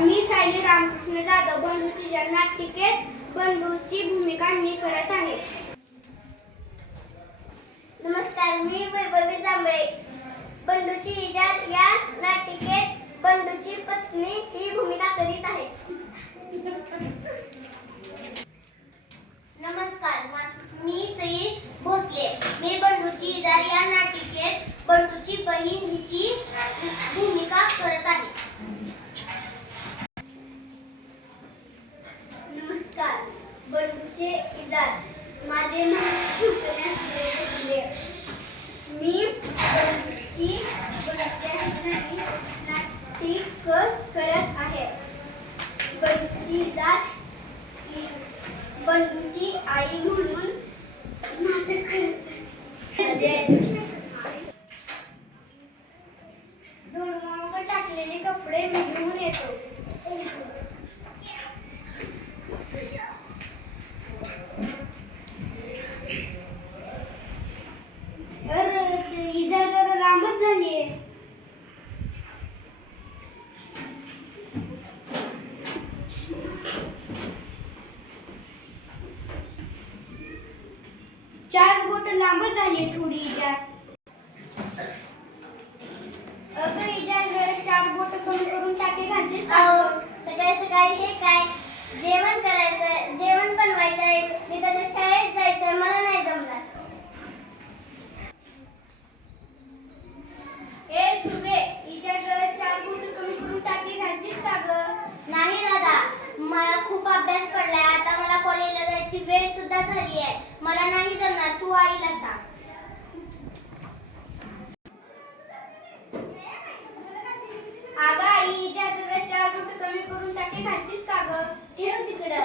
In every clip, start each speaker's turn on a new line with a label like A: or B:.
A: मी सायली रामकृष्ण जाधव बंधूची जन्नात टिकेट बंधूची भूमिका मी करत आहे नमस्कार मी वैभवी जांभळे बंडूची इजाद या नाटिकेत बंडूची पत्नी ही भूमिका करीत आहे नमस्कार मा- मी सई भोसले मी बंडूची इजार या नाटिकेत बंडूची बहीण हिची भूमिका करत आहे नमस्कार चे इजार. माझे नाव शिवकन्या सुरेश मी बंडूची बंडूची नाटिक करत आहे. बंडूची इजार बंडूची आई म्हणून नाटक धुळमाग टाकलेले कपडे मी घेऊन येतो अरे इजा जरा झालीये चार बोट लांबच झाली थोडी इजा. अगं इजा जरा चार बोट कमी करून टाके घालते सकाळी सकाळी हे काय? जेवण करायचं जेवण बनवायचंय मी त्याच्या शाळेत जायचंय मला नाही जमणार ए सुबे इजा जरा चार बोट कमी करून टाके घालतेस का ग नाही दादा मला खूप अभ्यास पडलाय आता मला कॉलेजला जायची वेळ सुद्धा झाली आहे. मला नाही जमणार तू आईला सांग. अगं आई चार बोट कमी करून टाके घालतेस का ग? ठेव तिकडं.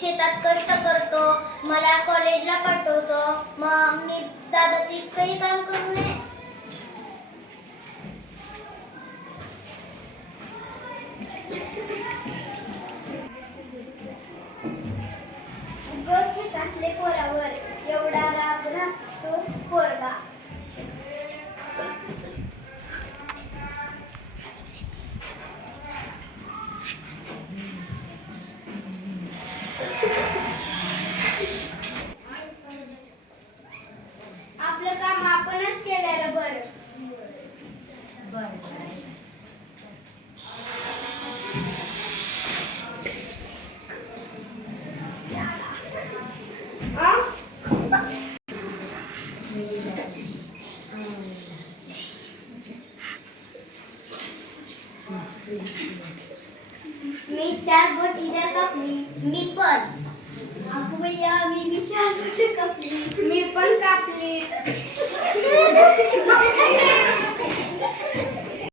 A: शेतात कष्ट करतो मला कॉलेजला पाठवतो. मग मी दादाची इतकंही काम करू नये. मी चार बोट इजार कापली मी पण. अगं भैया मी चार बोट कापली. मी पण कापली.